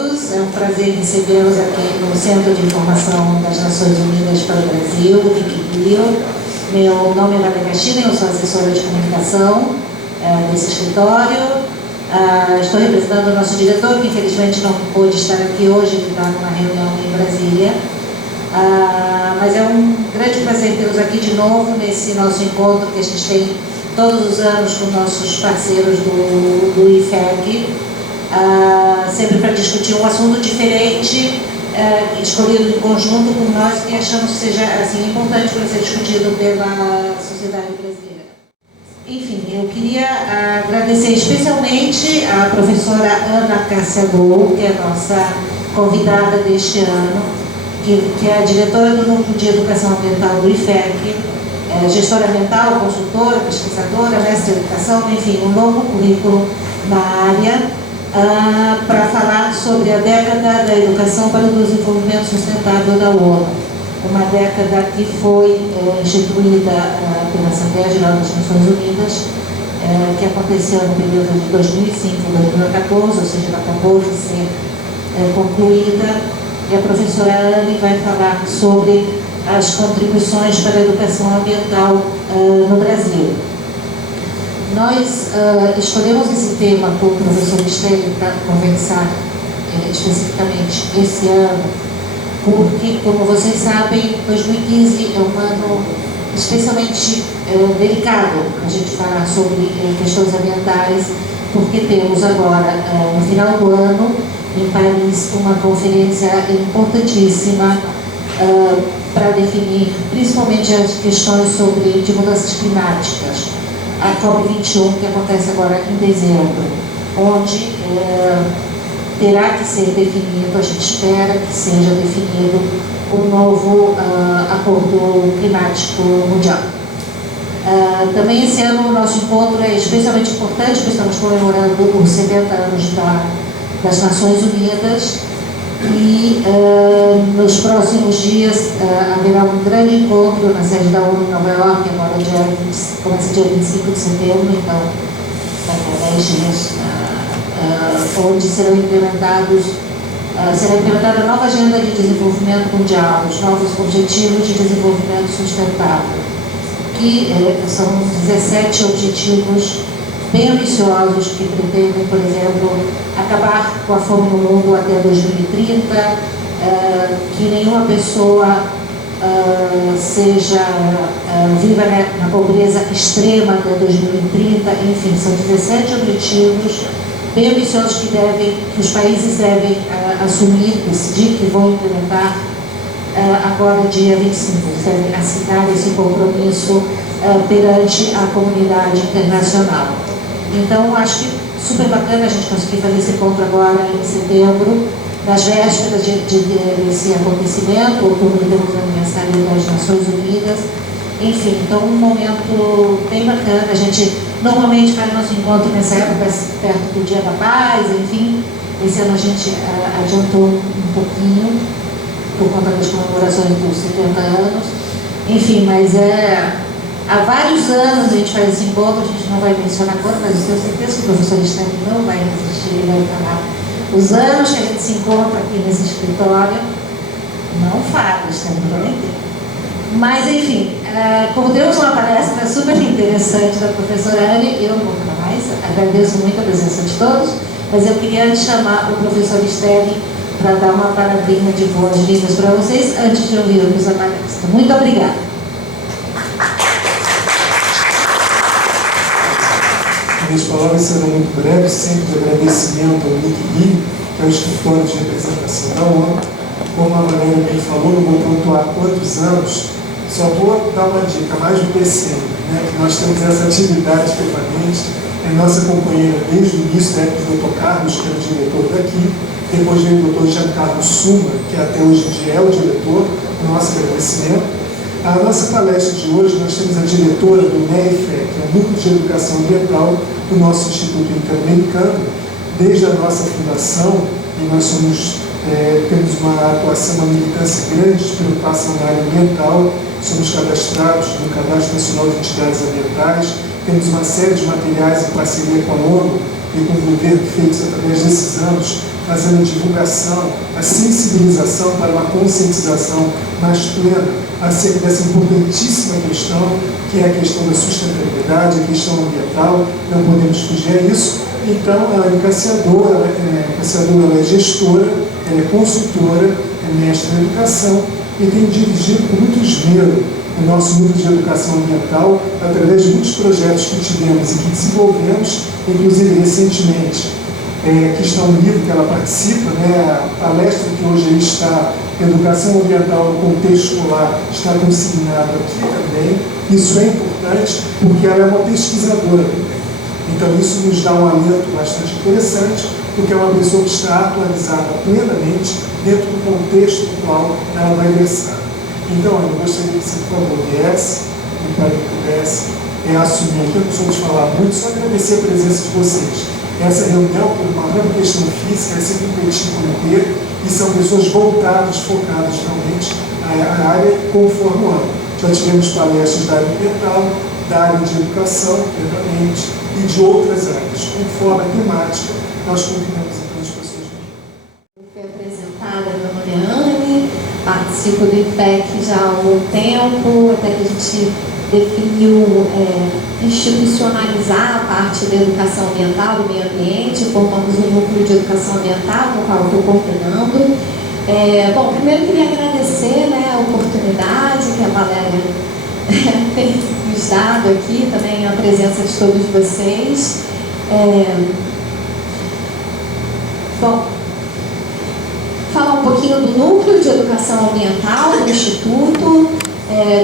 todos, é um prazer recebê-los aqui no Centro de Informação das Nações Unidas para o Brasil, Wikileaks. Meu nome é Maria Castina, eu sou assessora de comunicação desse escritório. Estou representando o nosso diretor, que infelizmente não pôde estar aqui hoje, ele está numa reunião em Brasília. Mas é um grande prazer tê-los aqui de novo nesse nosso encontro que a gente tem todos os anos com nossos parceiros do IFEC, sempre para discutir um assunto diferente, escolhido em conjunto por nós, que achamos que seja assim, importante para ser discutido pela sociedade brasileira. Enfim, eu queria agradecer especialmente a professora Ana Cássia Gol, que é a nossa convidada deste ano, que é a diretora do Núcleo de Educação Ambiental do IFEC, gestora ambiental, consultora, pesquisadora, mestre em educação, enfim, um longo currículo na área, para falar sobre a década da educação para o desenvolvimento sustentável da ONU. Uma década que foi instituída pela Assembleia Geral das Nações Unidas, que aconteceu no período de 2005 a 2014, ou seja, ela acabou de ser concluída, e a professora Anne vai falar sobre as contribuições para a educação ambiental no Brasil. Nós escolhemos esse tema com o professor Stelli para conversar especificamente esse ano, porque, como vocês sabem, 2015 é um ano especialmente delicado a gente falar sobre questões ambientais, porque temos agora, no final do ano, em Paris, uma conferência importantíssima para definir principalmente as questões de mudanças climáticas, a COP21, que acontece agora em dezembro, onde terá que ser definido, a gente espera que seja definido um novo acordo climático mundial. Também esse ano o nosso encontro é especialmente importante, porque estamos comemorando os 70 anos das Nações Unidas, e nos próximos dias haverá um grande encontro na sede da ONU em Nova York, agora começa dia 25 de setembro, então daqui a 10 dias, onde será implementada a nova agenda de desenvolvimento mundial, os novos objetivos de desenvolvimento sustentável, que são 17 objetivos bem ambiciosos que pretendem, por exemplo, acabar com a fome no mundo até 2030, que nenhuma pessoa viva na pobreza extrema até 2030, enfim, são 17 objetivos bem ambiciosos que os países devem assumir, decidir que vão implementar agora, dia 25, devem assinar esse compromisso perante a comunidade internacional. Então, acho que super bacana a gente conseguir fazer esse encontro agora em setembro, nas vésperas desse acontecimento, outubro temos o aniversário das Nações Unidas. Enfim, então um momento bem bacana. A gente normalmente faz nosso encontro nessa época, perto do Dia da Paz, enfim. Esse ano a gente adiantou um pouquinho, por conta das comemorações dos 70 anos. Enfim, mas há vários anos a gente faz esse encontro, a gente não vai mencionar quanto, mas eu tenho certeza que o professor Stanley não vai resistir, ele vai falar os anos que a gente se encontra aqui nesse escritório. Não fala, Stanley, não vai ter. Mas, enfim, como temos uma palestra super interessante da professora Anne, eu não vou falar mais, agradeço muito a presença de todos, mas eu queria antes chamar o professor Stanley para dar uma palavrinha de boas-vindas para vocês, antes de ouvirmos a palestra. Muito obrigada. Minhas palavras serão muito breves, sempre de agradecimento ao Wikileaks, que é o escritório de representação da ONU. Como a Valéria bem falou, não vou pontuar quantos anos, só vou dar uma dica, mais do PCM, que nós temos essa atividade permanente, é nossa companheira desde o início, o Dr. Carlos, que é o diretor daqui, depois veio o Dr. Giancarlo Suma, que até hoje em dia é o diretor, nosso agradecimento. A nossa palestra de hoje, nós temos a diretora do NEIFEC, que é o Núcleo de Educação Ambiental do nosso Instituto Interamericano, desde a nossa fundação, e nós temos uma atuação, uma militância grande de preocupação na área ambiental, somos cadastrados no Cadastro Nacional de Entidades Ambientais, temos uma série de materiais em parceria com a ONU e com o governo feitos através desses anos, fazendo a divulgação, a sensibilização para uma conscientização mais plena acerca dessa importantíssima questão, que é a questão da sustentabilidade, a questão ambiental, não podemos fugir a isso. Então, ela é encaceadora, ela é gestora, ela é consultora, é mestre em educação e tem dirigido com muito esmero o nosso núcleo de educação ambiental através de muitos projetos que tivemos e que desenvolvemos, inclusive recentemente, que está no livro que ela participa, a palestra que hoje aí está, Educação Ambiental no Contexto Escolar, está consignada aqui também. Isso é importante porque ela é uma pesquisadora também. Então isso nos dá um alento bastante interessante, porque é uma pessoa que está atualizada plenamente dentro do contexto no qual ela vai versar. Então, eu gostaria que você, por favor, viesse, e para que pudesse assumir aqui. Eu não sou de falar muito, só agradecer a presença de vocês. Essa reunião, por uma própria questão física, é sempre um petit comitê, e são pessoas voltadas, focadas realmente à área conforme o ano. Já tivemos palestras da área ambiental, da área de educação, completamente, e de outras áreas. Conforme a temática, nós convidamos então as pessoas. Fui apresentada, meu nome é Anne, participo do IPEC já há algum tempo, até que a gente definiu institucionalizar a parte da educação ambiental, do meio ambiente, formamos um núcleo de educação ambiental, no qual estou coordenando. Bom, primeiro queria agradecer a oportunidade que a Valéria tem nos dado aqui, também a presença de todos vocês. Bom, falar um pouquinho do Núcleo de Educação Ambiental do Instituto,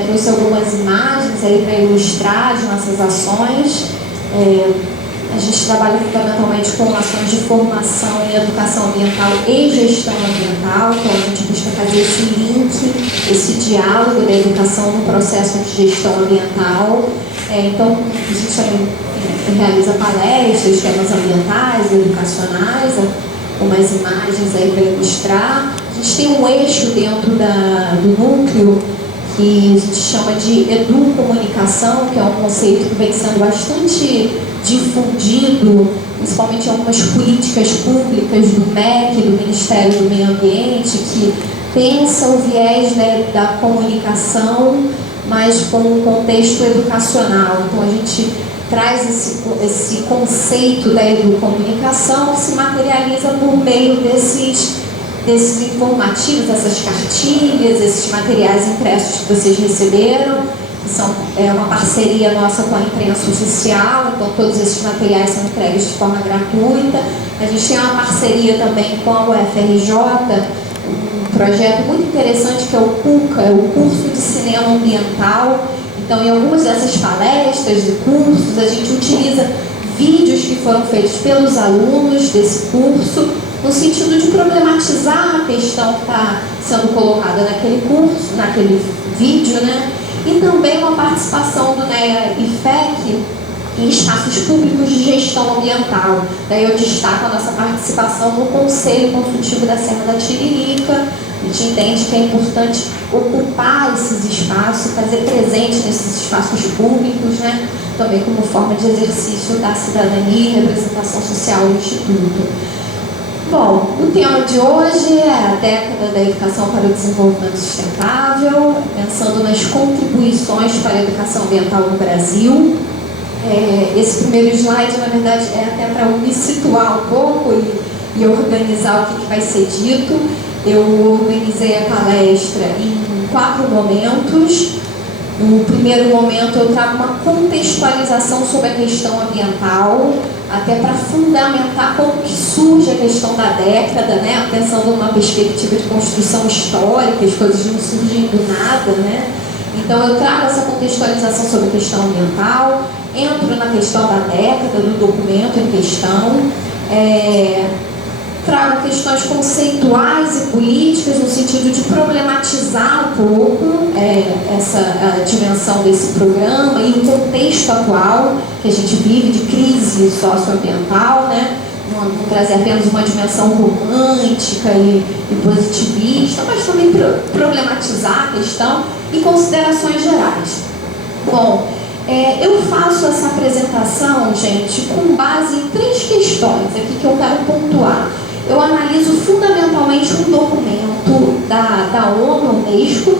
trouxe algumas imagens aí para ilustrar as nossas ações. A gente trabalha fundamentalmente com ações de formação em educação ambiental e gestão ambiental, então a gente busca fazer esse link, esse diálogo da educação no processo de gestão ambiental. Então, a gente realiza palestras, temas ambientais, educacionais, umas imagens aí para ilustrar. A gente tem um eixo dentro do núcleo que a gente chama de educomunicação, que é um conceito que vem sendo bastante difundido, principalmente em algumas políticas públicas do MEC, do Ministério do Meio Ambiente, que pensa o viés da comunicação, mas com um contexto educacional. Então a gente traz esse conceito da educomunicação que se materializa por meio desses informativos, dessas cartilhas, esses materiais impressos que vocês receberam, que são uma parceria nossa com a imprensa oficial, então todos esses materiais são entregues de forma gratuita. A gente tem uma parceria também com a UFRJ, um projeto muito interessante que é o CUCA, é o Curso de Cinema Ambiental. Então, em algumas dessas palestras e cursos, a gente utiliza vídeos que foram feitos pelos alunos desse curso, no sentido de problematizar a questão que está sendo colocada naquele curso, naquele vídeo, e também uma participação do NEA-IFEC em espaços públicos de gestão ambiental. Daí eu destaco a nossa participação no Conselho Consultivo da Serra da Tiririca. A gente entende que é importante ocupar esses espaços, fazer presente nesses espaços públicos, também como forma de exercício da cidadania e representação social do Instituto. Bom, o tema de hoje é a década da educação para o desenvolvimento sustentável, pensando nas contribuições para a educação ambiental no Brasil. Esse primeiro slide, na verdade, é até para me situar um pouco e organizar o que vai ser dito. Eu organizei a palestra em 4 momentos. No primeiro momento, eu trago uma contextualização sobre a questão ambiental, até para fundamentar como que surge a questão da década, pensando numa perspectiva de construção histórica, as coisas não surgem do nada, Então, eu trago essa contextualização sobre a questão ambiental, entro na questão da década, do documento em questão, trago questões conceituais e políticas no sentido de problematizar um pouco essa dimensão desse programa e o contexto atual que a gente vive de crise socioambiental, não trazer apenas uma dimensão romântica e positivista, mas também problematizar a questão e considerações gerais. Bom, Eu faço essa apresentação, gente, com base em 3 questões aqui que eu quero pontuar. Eu analiso fundamentalmente um documento da ONU, Unesco,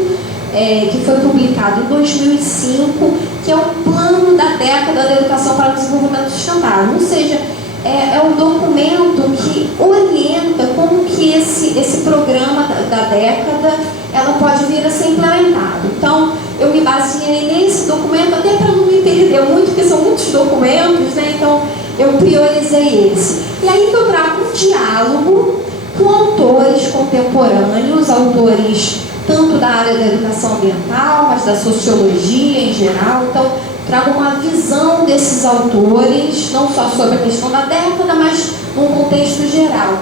que foi publicado em 2005, que é o Plano da Década da Educação para o Desenvolvimento Sustentável. Ou seja, é um documento que orienta como que esse programa da década ela pode vir a ser implementado. Então, eu me baseei nesse documento, até para não me perder muito, porque são muitos documentos, né? Então, eu priorizei esse. E aí que eu trago um diálogo com autores contemporâneos, autores tanto da área da educação ambiental, mas da sociologia em geral. Então, trago uma visão desses autores, não só sobre a questão da década, mas num contexto geral.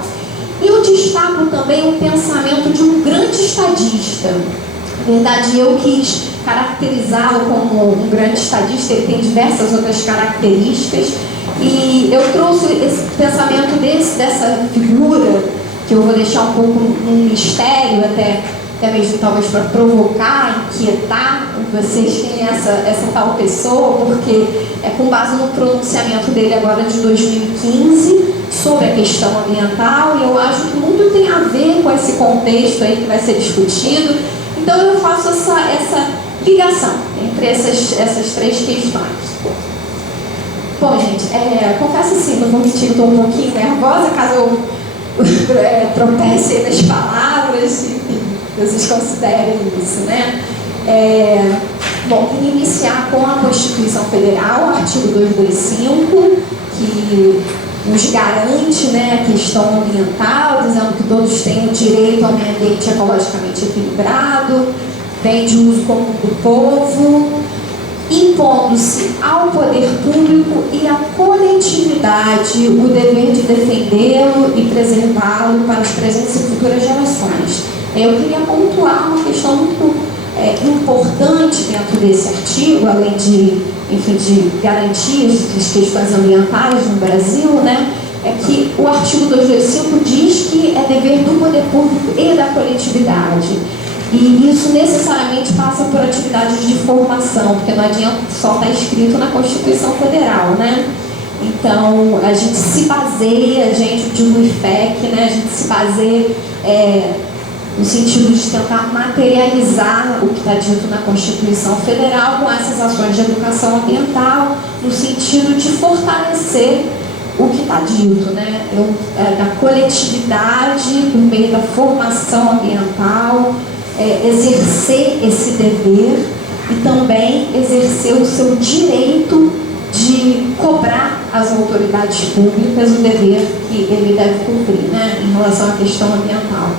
E eu destaco também o pensamento de um grande estadista. Na verdade, eu quis caracterizá-lo como um grande estadista, ele tem diversas outras características, e eu trouxe esse pensamento dessa figura, que eu vou deixar um pouco um mistério, até mesmo talvez para provocar, inquietar vocês quem é essa tal pessoa, porque é com base no pronunciamento dele agora de 2015 sobre a questão ambiental, e eu acho que muito tem a ver com esse contexto aí que vai ser discutido. Então eu faço essa ligação entre essas 3 questões. Bom, gente, confesso assim, não vou mentir, estou um pouquinho nervosa, caso eu tropece nas palavras, enfim, vocês considerem isso, né? Bom, queria iniciar com a Constituição Federal, artigo 225, que nos garante, né, a questão ambiental, dizendo que todos têm o direito ao meio ambiente ecologicamente equilibrado, bem de uso comum do povo, impondo-se ao poder público e à coletividade o dever de defendê-lo e preservá-lo para as presentes e futuras gerações. Eu queria pontuar uma questão muito importante dentro desse artigo, além de garantias das questões ambientais no Brasil, né? É que o artigo 225 diz que é dever do poder público e da coletividade. E isso necessariamente passa por atividades de formação, porque não adianta só estar escrito na Constituição Federal, né? Então, a gente se baseia, do IFEC, né? A gente se baseia no sentido de tentar materializar o que está dito na Constituição Federal com essas ações de educação ambiental, no sentido de fortalecer o que está dito, né? Da coletividade, por meio da formação ambiental, exercer esse dever e também exercer o seu direito de cobrar às autoridades públicas o dever que ele deve cumprir, né, em relação à questão ambiental.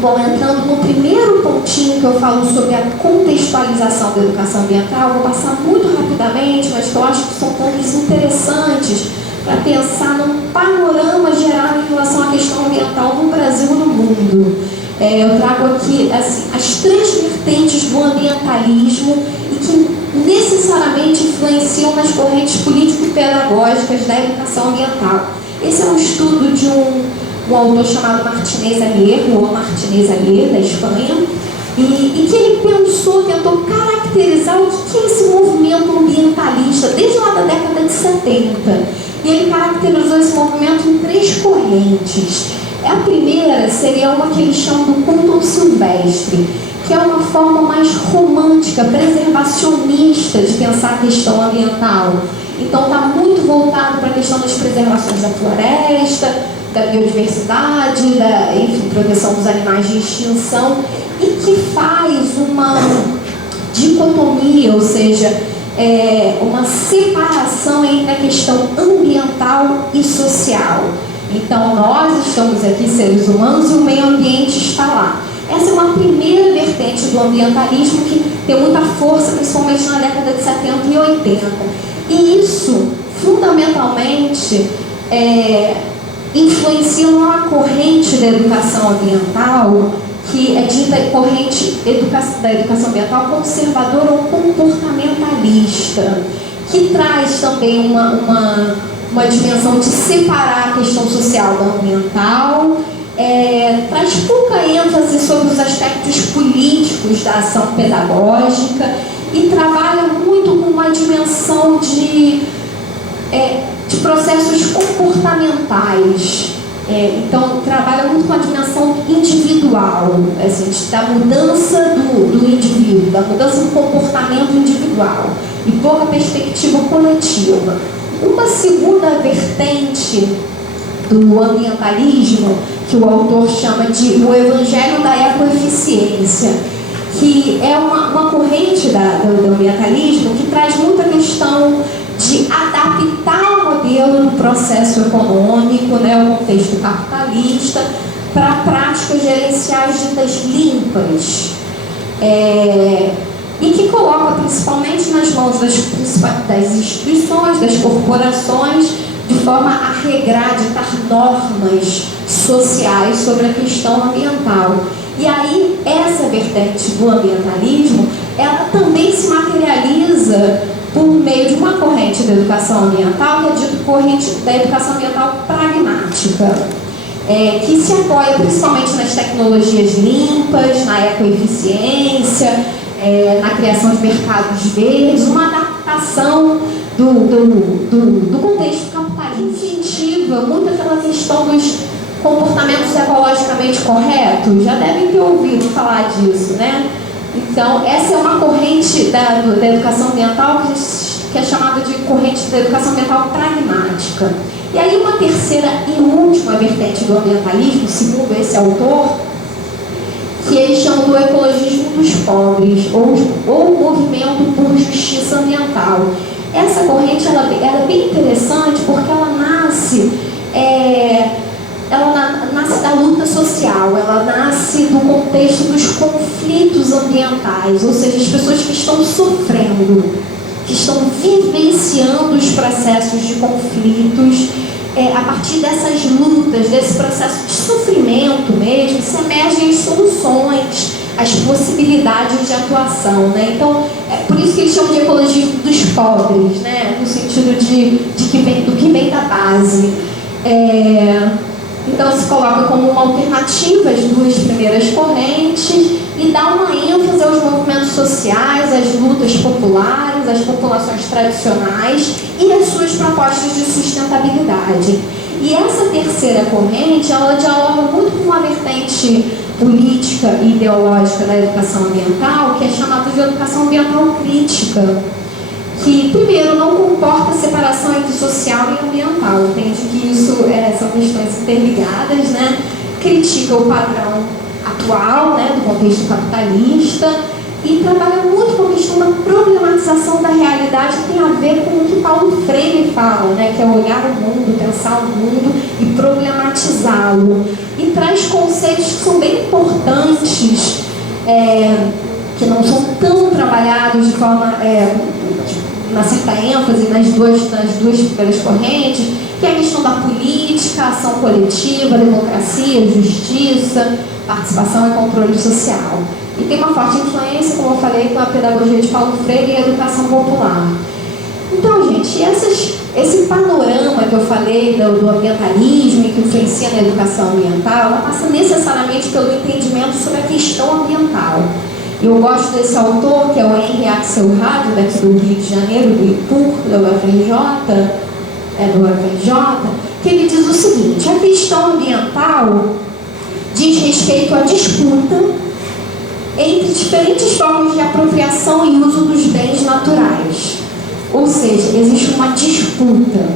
Bom, entrando no primeiro pontinho que eu falo sobre a contextualização da educação ambiental, vou passar muito rapidamente, mas que eu acho que são pontos interessantes para pensar num panorama geral em relação à questão ambiental no Brasil e no mundo. Eu trago aqui as 3 vertentes do ambientalismo e que necessariamente influenciam nas correntes político-pedagógicas da educação ambiental. Esse é um estudo de um autor chamado Martinez Alier, da Espanha, e que ele tentou caracterizar o que é esse movimento ambientalista desde lá da década de 70. E ele caracterizou esse movimento em 3 correntes. A primeira seria uma que eles chamam do culto silvestre, que é uma forma mais romântica, preservacionista de pensar a questão ambiental. Então está muito voltado para a questão das preservações da floresta, da biodiversidade, proteção dos animais de extinção, e que faz uma dicotomia, ou seja, uma separação entre a questão ambiental e social. Então, nós estamos aqui, seres humanos, e o meio ambiente está lá. Essa é uma primeira vertente do ambientalismo que tem muita força, principalmente na década de 70 e 80. E isso, fundamentalmente, influencia uma corrente da educação ambiental que é dita corrente da educação ambiental conservadora ou comportamentalista, que traz também uma dimensão de separar a questão social da ambiental, traz pouca ênfase sobre os aspectos políticos da ação pedagógica e trabalha muito com uma dimensão de processos comportamentais. Então, trabalha muito com a dimensão individual, assim, da mudança do indivíduo, da mudança do comportamento individual, e pouca perspectiva coletiva. Uma segunda vertente do ambientalismo, que o autor chama de o evangelho da ecoeficiência, que é uma corrente do ambientalismo que traz muita questão de adaptar o modelo do processo econômico, o contexto capitalista, para práticas gerenciais ditas limpas, e que coloca principalmente nas mãos das instituições, das corporações, de forma a regrar, ditar normas sociais sobre a questão ambiental. E aí, essa vertente do ambientalismo, ela também se materializa por meio de uma corrente da educação ambiental, que é dita corrente da educação ambiental pragmática, que se apoia principalmente nas tecnologias limpas, na ecoeficiência, na criação de mercados verdes, uma adaptação do contexto capitalista, incentiva muito aquela questão dos comportamentos ecologicamente corretos. Já devem ter ouvido falar disso, né? Então, essa é uma corrente da educação ambiental que é chamada de corrente da educação ambiental pragmática. E aí, uma terceira e última vertente do ambientalismo, segundo esse autor, que ele chama do ecologismo dos pobres, ou movimento por justiça ambiental. Essa corrente ela é bem interessante porque ela nasce da luta social, ela nasce do contexto dos conflitos ambientais, ou seja, as pessoas que estão sofrendo, que estão vivenciando os processos de conflitos, a partir dessas lutas, desse processo de sofrimento mesmo, se emergem as soluções, as possibilidades de atuação, né? Então, é por isso que eles chamam de ecologismo dos pobres, né? No sentido do que vem da base. Então, se coloca como uma alternativa as duas primeiras correntes e dá uma ênfase aos movimentos sociais, às lutas populares, às populações tradicionais e às suas propostas de sustentabilidade. E essa terceira corrente, ela dialoga muito com uma vertente política e ideológica da educação ambiental, que é chamada de educação ambiental crítica, que, primeiro, não comporta separação entre social e ambiental, entende que isso são questões interligadas, né? Critica o padrão atual, né, do contexto capitalista, e trabalha muito com a questão da problematização da realidade, que tem a ver com o que Paulo Freire fala, né, que é olhar o mundo, pensar o mundo e problematizá-lo. E traz conceitos que são bem importantes, que não são tão trabalhados de forma, na certa ênfase nas duas primeiras correntes, que é a questão da política, ação coletiva, democracia, justiça, participação e controle social. E tem uma forte influência, como eu falei, com a pedagogia de Paulo Freire e a educação popular. Então, gente, esse panorama que eu falei do ambientalismo e que influencia na educação ambiental, ela passa necessariamente pelo entendimento sobre a questão ambiental. Eu gosto desse autor, que é o Henri Axelrad, daqui do Rio de Janeiro, do IPUR, da UFRJ, que ele diz o seguinte: a questão ambiental diz respeito à disputa entre diferentes formas de apropriação e uso dos bens naturais. Ou seja, existe uma disputa.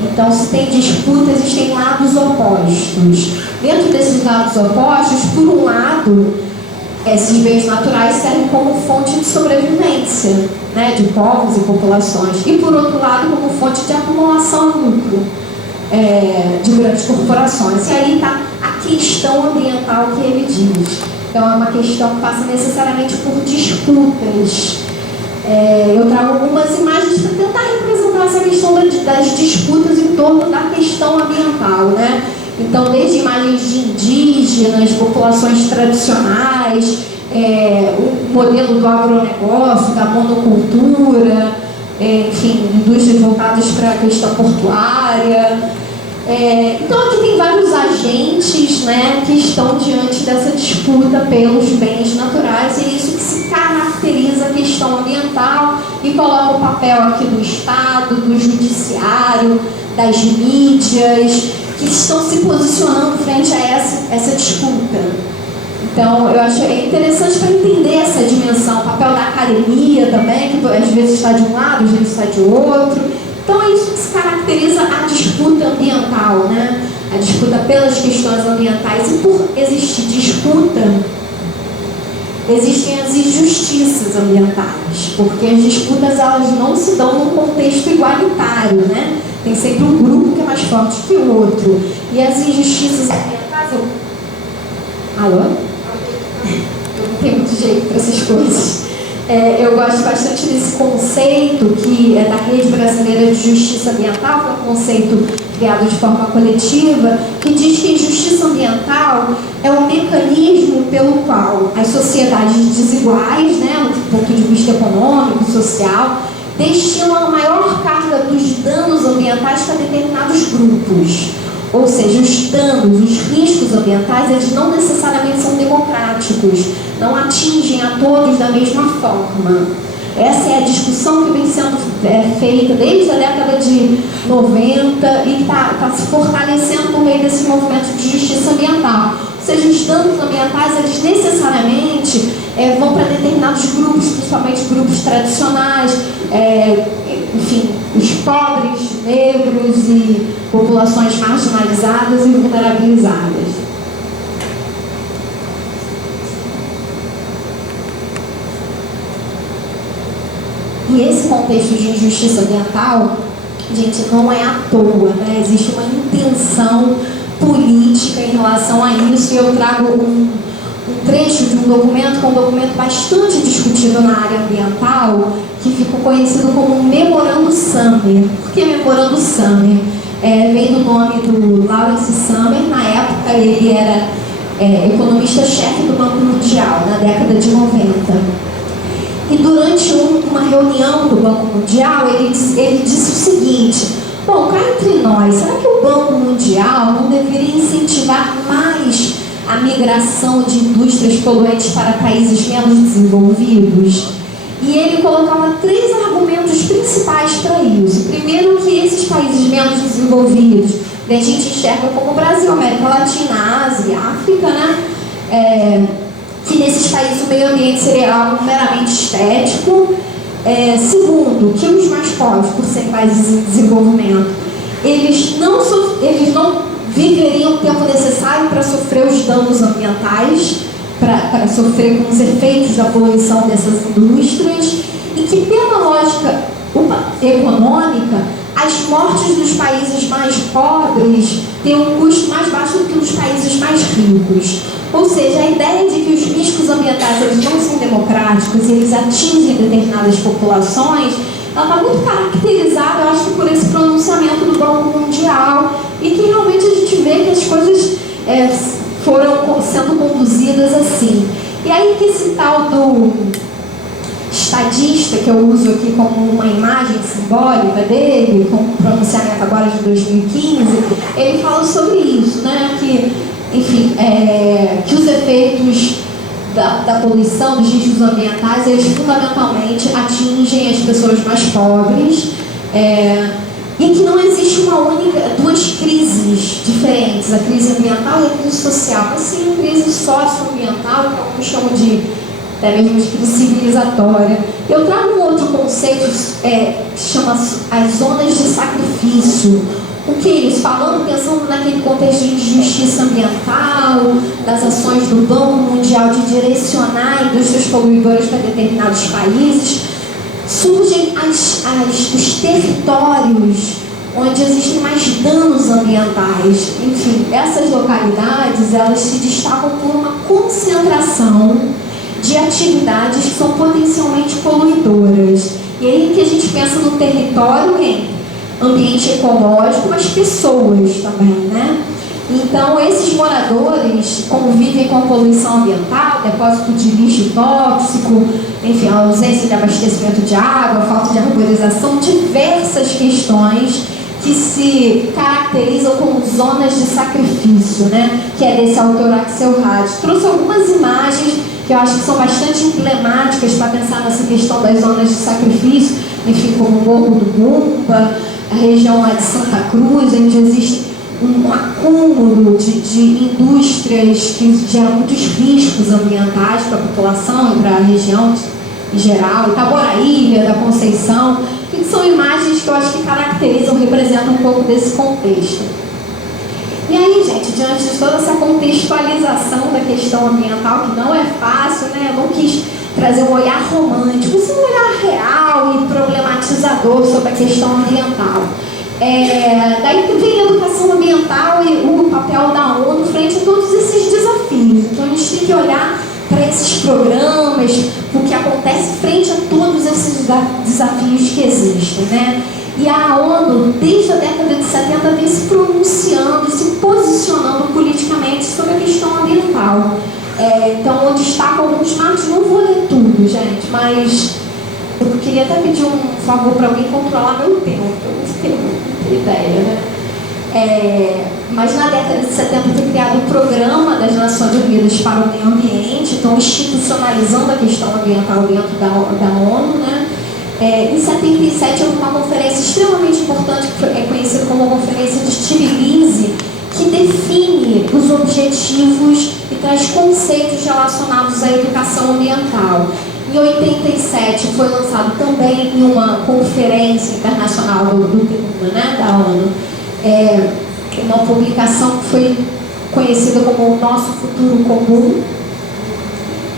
Então, se tem disputa, existem lados opostos. Dentro desses lados opostos, por um lado, esses bens naturais servem como fonte de sobrevivência, né, de povos e populações. E, por outro lado, como fonte de acumulação e lucro de grandes corporações. E aí está a questão ambiental que ele diz. Então, é uma questão que passa necessariamente por disputas. Eu trago algumas imagens para tentar representar essa questão das disputas em torno da questão ambiental, né? Então, desde imagens de indígenas, populações tradicionais, o modelo do agronegócio, da monocultura, enfim, indústrias voltadas para a questão portuária, Então aqui tem vários agentes, né, que estão diante dessa disputa pelos bens naturais, e isso que se caracteriza a questão ambiental e coloca o papel aqui do Estado, do Judiciário, das mídias, que estão se posicionando frente a essa disputa. Então eu acho interessante para entender essa dimensão, o papel da academia também, que às vezes está de um lado, às vezes está de outro. Então é isso que se caracteriza a disputa ambiental, né? A disputa pelas questões ambientais. E por existir disputa, existem as injustiças ambientais, porque as disputas elas não se dão num contexto igualitário, né? Tem sempre um grupo que é mais forte que o outro. E as injustiças ambientais... Alô? Eu não tenho muito jeito para essas coisas. Eu gosto bastante desse conceito que é da Rede Brasileira de Justiça Ambiental, que é um conceito criado de forma coletiva, que diz que a justiça ambiental é um mecanismo pelo qual as sociedades desiguais, né, do ponto de vista econômico, social, destinam a maior carga dos danos ambientais para determinados grupos. Ou seja, os danos, os riscos ambientais, eles não necessariamente são democráticos, não atingem a todos da mesma forma. Essa é a discussão que vem sendo feita desde a década de 90 e está se fortalecendo no meio desse movimento de justiça ambiental. Ou seja, os danos ambientais, eles necessariamente vão para determinados grupos, principalmente grupos tradicionais, enfim, os pobres, negros e populações marginalizadas e vulnerabilizadas. E esse contexto de injustiça ambiental, gente, não é à toa, né? Existe uma intenção política em relação a isso, e eu trago um trecho de um documento, que é um documento bastante discutido na área ambiental, que ficou conhecido como Memorando Summer. Por que Memorando Summer? Vem do nome do Lawrence Summer. Na época ele era economista-chefe do Banco Mundial, na década de 90. E durante uma reunião do Banco Mundial, ele disse o seguinte: bom, cá entre nós, será que o Banco Mundial não deveria incentivar mais a migração de indústrias poluentes para países menos desenvolvidos? E ele colocava 3 argumentos principais para isso. Primeiro, que esses países menos desenvolvidos, que a gente enxerga como Brasil, América Latina, Ásia, África, né? Que nesses países o meio ambiente seria algo meramente estético. Segundo, que os mais pobres, por serem países em desenvolvimento, eles não viveriam o tempo necessário para sofrer os danos ambientais, para sofrer com os efeitos da poluição dessas indústrias, e que pela lógica econômica, as mortes dos países mais pobres têm um custo mais baixo do que os países mais ricos. Ou seja, a ideia de que os riscos ambientais eles não são democráticos e eles atingem determinadas populações, ela está muito caracterizada, eu acho, por esse pronunciamento do Banco Mundial, e que realmente a gente vê que as coisas foram sendo conduzidas assim. E aí que esse tal do estadista, que eu uso aqui como uma imagem simbólica dele, com um pronunciamento agora de 2015, ele fala sobre isso, né? Que, enfim, que os efeitos da poluição, dos riscos ambientais, eles fundamentalmente atingem as pessoas mais pobres, e que não existe duas crises diferentes, a crise ambiental e a crise social, mas sim a crise socioambiental, que alguns chamam até mesmo de crise civilizatória. Eu trago um outro conceito que chama as zonas de sacrifício. O que é isso? Falando, pensando naquele contexto de justiça ambiental, das ações do Banco Mundial de direcionar indústrias poluidoras para determinados países, surgem os territórios onde existem mais danos ambientais. Enfim, essas localidades, elas se destacam por uma concentração de atividades que são potencialmente poluidoras. E aí que a gente pensa no território em ambiente ecológico, mas pessoas também, né? Então, esses moradores convivem com a poluição ambiental, depósito de lixo tóxico, enfim, a ausência de abastecimento de água, a falta de arborização, diversas questões que se caracterizam como zonas de sacrifício, né? Que é desse autor Axel Hard. Trouxe algumas imagens que eu acho que são bastante emblemáticas para pensar nessa questão das zonas de sacrifício, enfim, como o Morro do Bumba, a região lá de Santa Cruz, onde existe um acúmulo de indústrias que geram muitos riscos ambientais para a população e para a região em geral, Itaboraí, Ilha da Conceição, que são imagens que eu acho que caracterizam, representam um pouco desse contexto. E aí, gente, diante de toda essa contextualização da questão ambiental, que não é fácil, né? Eu não quis trazer um olhar romântico, sim um olhar real e problematizador sobre a questão ambiental. Daí vem a educação ambiental e o papel da ONU frente a todos esses desafios. Então a gente tem que olhar para esses programas, o que acontece frente a todos esses desafios que existem, né? E a ONU, desde a década de 70, vem se pronunciando, se posicionando politicamente sobre a questão ambiental. Então, eu destaco alguns marcos, não vou ler tudo, gente, mas eu queria até pedir um favor para alguém controlar meu tempo, eu não tenho muita ideia, né? Mas na década de 70 foi criado o Programa das Nações Unidas para o Meio Ambiente, então institucionalizando a questão ambiental dentro da ONU, né? Em 77 houve uma conferência extremamente importante, que é conhecida como a Conferência de Tbilisi, que define os objetivos e traz conceitos relacionados à educação ambiental. Em 87 foi lançado também em uma conferência internacional do clima, né, da ONU, uma publicação que foi conhecida como O Nosso Futuro Comum.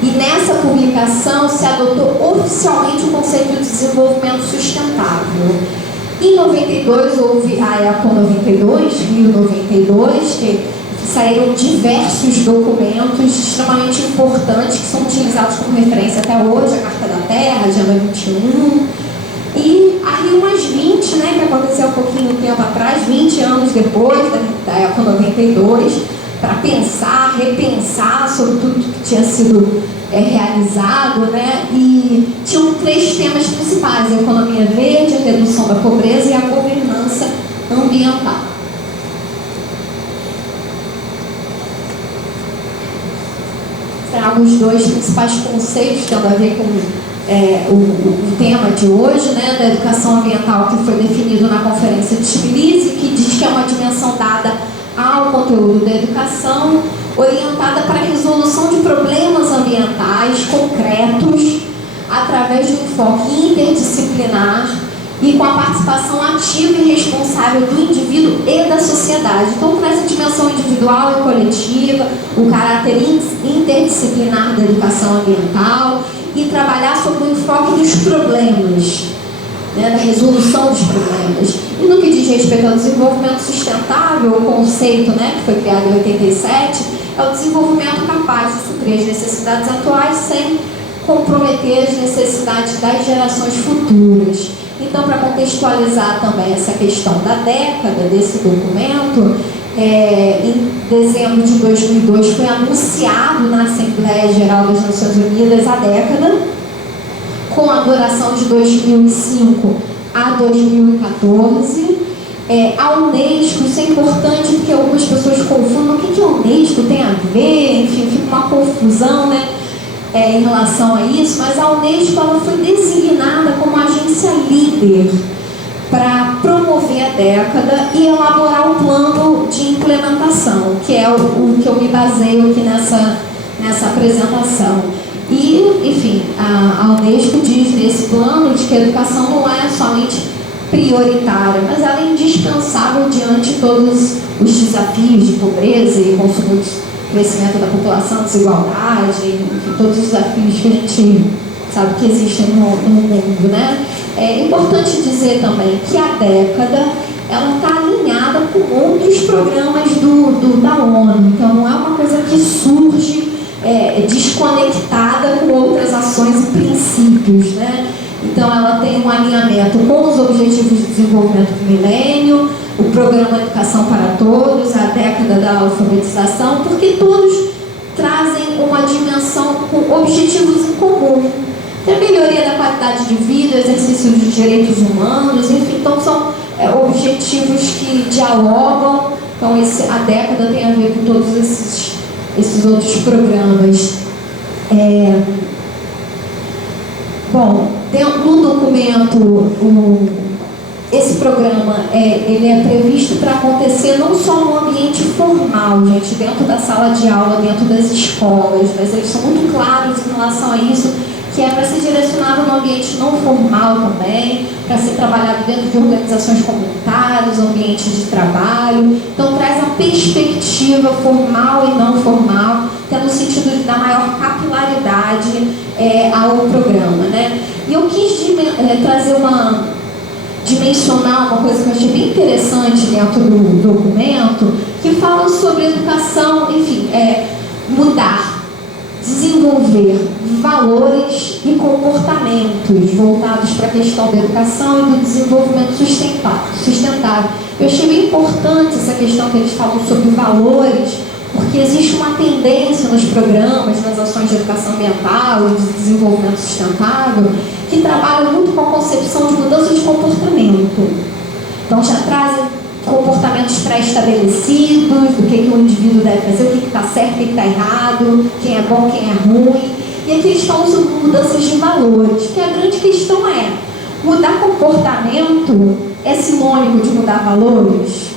E nessa publicação se adotou oficialmente o conceito de desenvolvimento sustentável. Em 92 houve a ECO 92, Rio 92, que saíram diversos documentos extremamente importantes que são utilizados como referência até hoje, a Carta da Terra, a Agenda 21. E a Rio mais 20, né, que aconteceu há pouquinho tempo atrás, 20 anos depois da ECO 92, para pensar, repensar sobre tudo que tinha sido realizado, né? E tinham 3 temas principais: a economia verde, a redução da pobreza e a governança ambiental. Trago os 2 principais conceitos que têm a ver com o tema de hoje, né, da educação ambiental, que foi definido na Conferência de Tbilisi, que diz que é uma dimensão dada ao conteúdo da educação, orientada para a resolução de problemas ambientais concretos, através de um enfoque interdisciplinar e com a participação ativa e responsável do indivíduo e da sociedade. Então, traz a dimensão individual e coletiva, o caráter interdisciplinar da educação ambiental e trabalhar sobre o enfoque dos problemas, né, da resolução dos problemas. E no que diz respeito ao desenvolvimento sustentável, o conceito, né, que foi criado em 87, é o desenvolvimento capaz de suprir as necessidades atuais sem comprometer as necessidades das gerações futuras. Então, para contextualizar também essa questão da década desse documento, em dezembro de 2002 foi anunciado na Assembleia Geral das Nações Unidas a década, com a duração de 2005 a 2014. A Unesco, isso é importante porque algumas pessoas confundem o que a Unesco tem a ver, enfim, fica uma confusão, né, em relação a isso, mas a Unesco ela foi designada como agência líder para promover a década e elaborar um plano de implementação, que é o que eu me baseio aqui nessa apresentação. E, enfim, a Unesco diz nesse plano de que a educação não é somente prioritária, mas ela é indispensável diante de todos os desafios de pobreza e consumo de crescimento da população, desigualdade, enfim, todos os desafios que a gente sabe que existem no mundo, né? É importante dizer também que a década ela está alinhada com outros programas da ONU, então não é uma coisa que surge desconectada com outras ações e princípios, né? Então ela tem um alinhamento com os Objetivos de Desenvolvimento do Milênio, o Programa Educação para Todos, a década da alfabetização, porque todos trazem uma dimensão com objetivos em comum. A melhoria da qualidade de vida, exercício dos direitos humanos, enfim, então são objetivos que dialogam. Então, a década tem a ver com todos esses outros programas. Bom, no documento, esse programa ele é previsto para acontecer não só no ambiente formal, gente, dentro da sala de aula, dentro das escolas, mas eles são muito claros em relação a isso, que é para ser direcionado no ambiente não formal também, para ser trabalhado dentro de organizações comunitárias, ambientes de trabalho. Então, traz a perspectiva formal e não formal, que é no sentido de dar maior capilaridade ao programa, né? E eu quis dimensionar uma coisa que eu achei bem interessante dentro do documento, que fala sobre educação, enfim, mudar, desenvolver valores e comportamentos voltados para a questão da educação e do desenvolvimento sustentável. Eu achei bem importante essa questão que eles falam sobre valores, porque existe uma tendência nos programas, nas ações de educação ambiental e de desenvolvimento sustentável, que trabalham muito com a concepção de mudança de comportamento. Então, já trazem comportamentos pré-estabelecidos, do que o indivíduo deve fazer, o que está certo, o que está errado, quem é bom, quem é ruim. E aqui eles falam sobre mudanças de valores, que a grande questão é, mudar comportamento é sinônimo de mudar valores?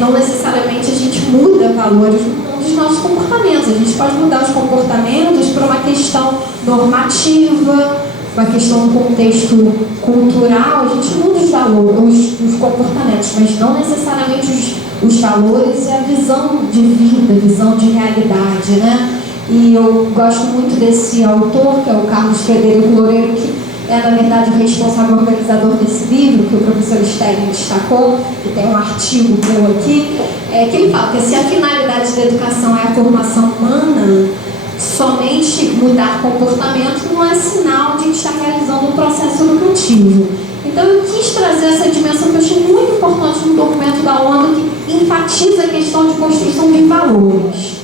Não necessariamente a gente muda valores dos nossos comportamentos. A gente pode mudar os comportamentos por uma questão normativa, uma questão do contexto cultural. A gente muda os valores, os comportamentos, mas não necessariamente os valores e a visão de vida, a visão de realidade, né? E eu gosto muito desse autor, que é o Carlos Frederico Loureiro, que na verdade, o responsável organizador desse livro, que o professor Stegner destacou, que tem um artigo meu aqui, que ele fala que se a finalidade da educação é a formação humana, somente mudar comportamento não é sinal de estar realizando um processo educativo. Então, eu quis trazer essa dimensão que eu achei muito importante no documento da ONU, que enfatiza a questão de construção de valores,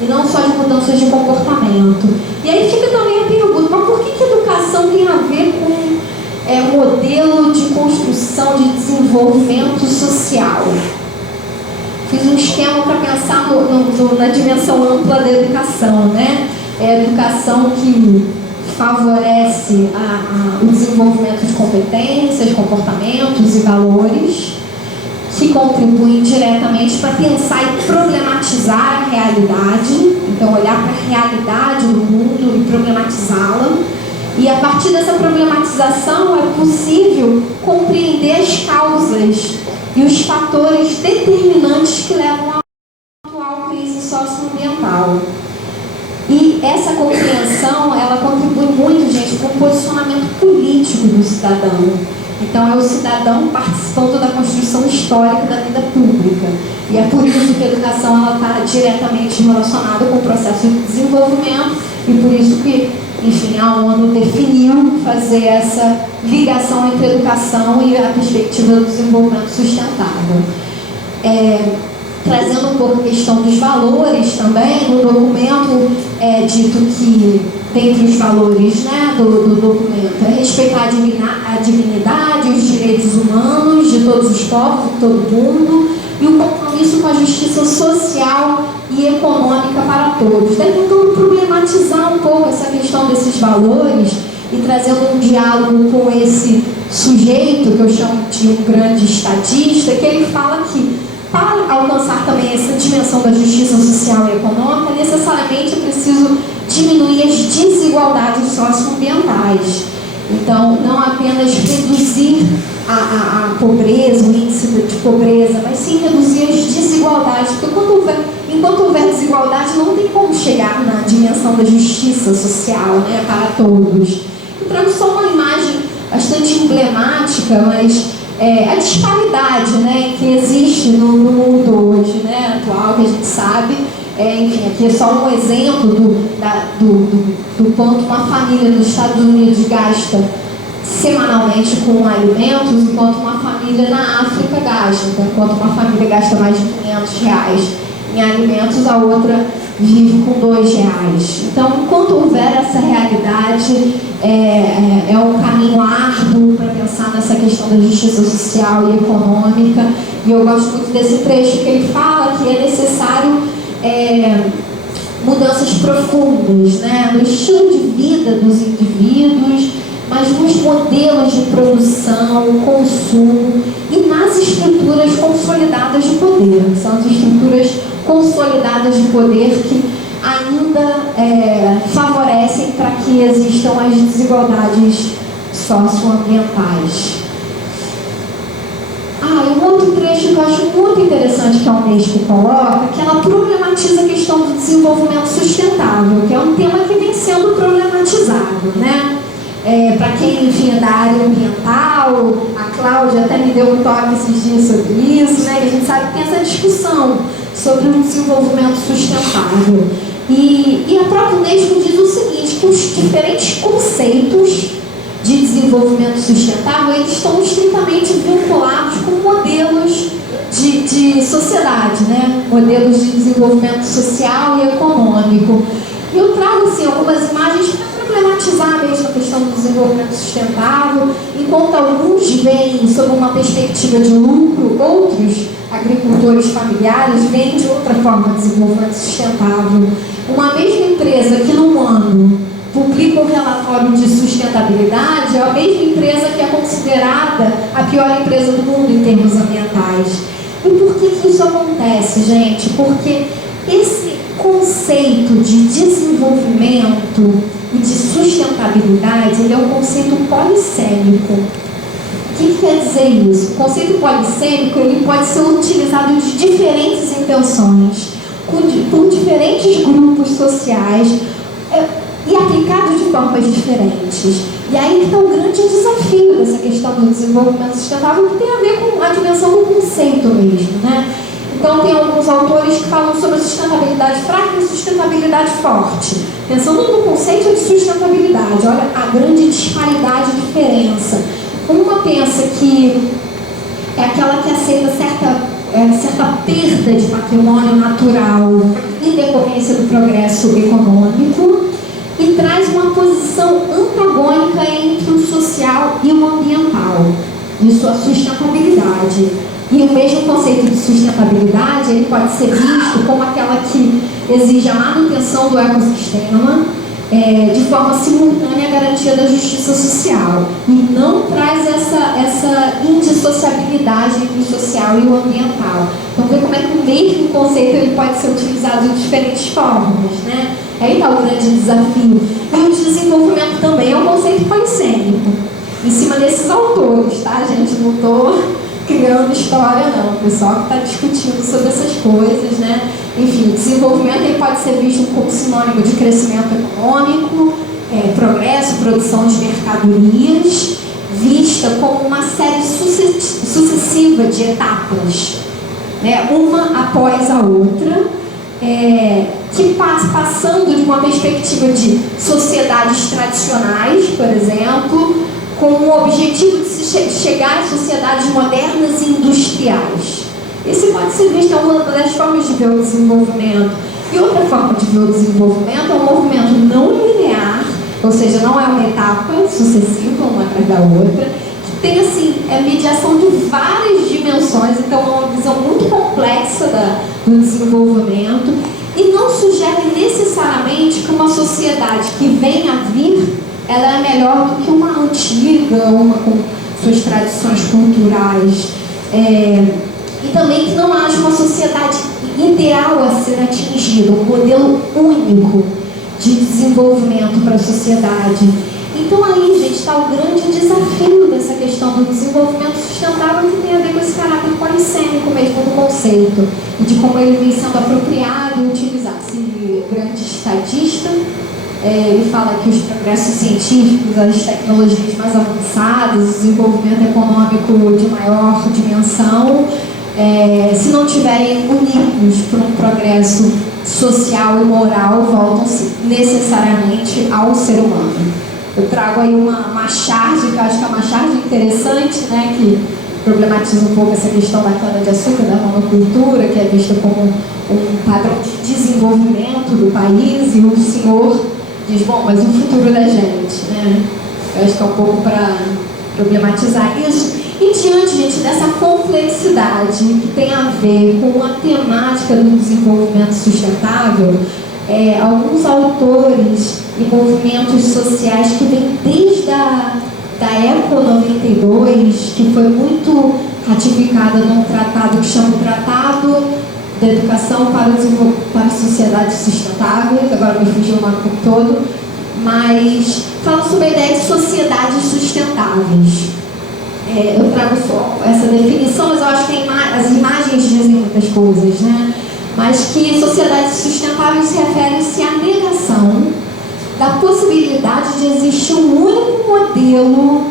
e não só de mudanças de comportamento. E aí fica também a pergunta, mas por que educação tem a ver com modelo de construção de desenvolvimento social? Fiz um esquema para pensar na dimensão ampla da educação, né? É a educação que favorece o desenvolvimento de competências, comportamentos e valores, que contribuem diretamente para pensar e problematizar a realidade, então olhar para a realidade do mundo e problematizá-la. E a partir dessa problematização é possível compreender as causas e os fatores determinantes que levam à atual crise socioambiental. E essa compreensão, ela contribui muito, gente, para o posicionamento político do cidadão. Então, é o cidadão participando da construção histórica da vida pública. E é por isso que a educação está diretamente relacionada com o processo de desenvolvimento e por isso que, enfim, a ONU definiu fazer essa ligação entre a educação e a perspectiva do desenvolvimento sustentável. Trazendo um pouco a questão dos valores também, no documento é dito que, dentre os valores, né, do documento, é respeitar a dignidade, os direitos humanos de todos os povos, de todo mundo, e o compromisso com a justiça social e econômica para todos. Daí tentando problematizar um pouco essa questão desses valores e trazendo um diálogo com esse sujeito, que eu chamo de um grande estadista, que ele fala que para alcançar também essa dimensão da justiça social e econômica, necessariamente é preciso diminuir as desigualdades socioambientais. Então, não apenas reduzir a pobreza, o índice de pobreza, mas sim reduzir as desigualdades, porque enquanto houver desigualdade, não tem como chegar na dimensão da justiça social, né, para todos. Eu trago só uma imagem bastante emblemática, mas a disparidade, né, que existe no mundo hoje, né, atual, que a gente sabe. Enfim, aqui é só um exemplo do quanto uma família nos Estados Unidos gasta semanalmente com alimentos, enquanto uma família na África gasta. Então, enquanto uma família gasta mais de R$500 em alimentos, a outra vive com R$2. Então, enquanto houver essa realidade, é um caminho árduo para pensar nessa questão da justiça social e econômica. E eu gosto muito desse trecho que ele fala que é necessário mudanças profundas, né, no estilo de vida dos indivíduos, mas nos modelos de produção, consumo e nas estruturas consolidadas de poder. São as estruturas consolidadas de poder que ainda favorecem para que existam as desigualdades socioambientais. E um outro trecho que eu acho muito interessante que a Unesco coloca, que ela problematiza a questão do desenvolvimento sustentável, que é um tema que vem sendo problematizado, né? Para quem, enfim, é da área ambiental, a Cláudia até me deu um toque esses dias sobre isso, né? E a gente sabe que tem essa discussão sobre o desenvolvimento sustentável. E a própria Unesco diz o seguinte, que os diferentes conceitos de desenvolvimento sustentável, eles estão estritamente vinculados com modelos de sociedade, né? Modelos de desenvolvimento social e econômico. E eu trago assim, algumas imagens para problematizar mesmo a questão do desenvolvimento sustentável, enquanto alguns veem sob uma perspectiva de lucro, outros agricultores familiares veem de outra forma o desenvolvimento sustentável. Uma mesma empresa que num ano publica um relatório de sustentabilidade é a mesma empresa que é considerada a pior empresa do mundo em termos ambientais. E por que isso acontece, gente? Porque esse conceito de desenvolvimento e de sustentabilidade, ele é um conceito polissêmico. O que quer dizer isso? O conceito polissêmico, ele pode ser utilizado de diferentes intenções, por diferentes grupos sociais, e aplicado de formas diferentes. E aí está o grande desafio dessa questão do desenvolvimento sustentável, que tem a ver com a dimensão do conceito mesmo, né? Então tem alguns autores que falam sobre a sustentabilidade fraca e a sustentabilidade forte, pensando no conceito de sustentabilidade. Olha a grande disparidade e diferença. Uma pensa que é aquela que aceita certa perda de patrimônio natural em decorrência do progresso econômico, e traz uma posição antagônica entre o social e o ambiental, e sua sustentabilidade. E o mesmo conceito de sustentabilidade, ele pode ser visto como aquela que exige a manutenção do ecossistema de forma simultânea à garantia da justiça social, e não traz essa indissociabilidade entre o social e o ambiental. Então, vê como é que o mesmo conceito ele pode ser utilizado de diferentes formas, né? Aí está o grande desafio. E o desenvolvimento também é um conceito polissêmico, em cima desses autores, tá, gente? Não estou criando história, não. O pessoal que está discutindo sobre essas coisas, né? Enfim, desenvolvimento ele pode ser visto como sinônimo de crescimento econômico, progresso, produção de mercadorias, vista como uma série sucessiva de etapas, né? Uma após a outra, que passando de uma perspectiva de sociedades tradicionais, por exemplo, com o objetivo de se chegar a sociedades modernas e industriais. Esse pode ser visto como uma das formas de ver o desenvolvimento. E outra forma de ver o desenvolvimento é um movimento não linear, ou seja, não é uma etapa sucessiva, uma atrás da outra, que tem assim, mediação de várias dimensões, então é uma visão muito complexa do desenvolvimento, e não sugere necessariamente que uma sociedade que vem a vir, ela é melhor do que uma antiga, uma com suas tradições culturais. E também que não haja uma sociedade ideal a ser atingida, um modelo único de desenvolvimento para a sociedade. Então aí, gente, está o grande desafio dessa questão do desenvolvimento sustentável, que tem a ver com esse caráter polissêmico mesmo do conceito, e de como ele vem sendo apropriado e utilizado. Esse grande estadista, ele fala que os progressos científicos, as tecnologias mais avançadas, o desenvolvimento econômico de maior dimensão, se não tiverem unidos por um progresso social e moral, voltam-se necessariamente ao ser humano. Eu trago aí uma charge, que eu acho que é uma charge interessante, né, que problematiza um pouco essa questão da cana-de-açúcar, da monocultura, que é vista como um padrão de desenvolvimento do país, e o senhor diz, bom, mas o futuro da gente, né? Eu acho que é um pouco para problematizar isso. E diante, gente, dessa complexidade que tem a ver com a temática do desenvolvimento sustentável, alguns autores e movimentos sociais que vêm desde da Eco 92, que foi muito ratificada num tratado que chama o Tratado da Educação para Sociedades Sustentáveis, agora me fugiu o nome todo, mas fala sobre a ideia de sociedades sustentáveis. Eu trago só essa definição, mas eu acho que as imagens dizem muitas coisas, né? Mas que sociedades sustentáveis se refere-se à negação da possibilidade de existir um único modelo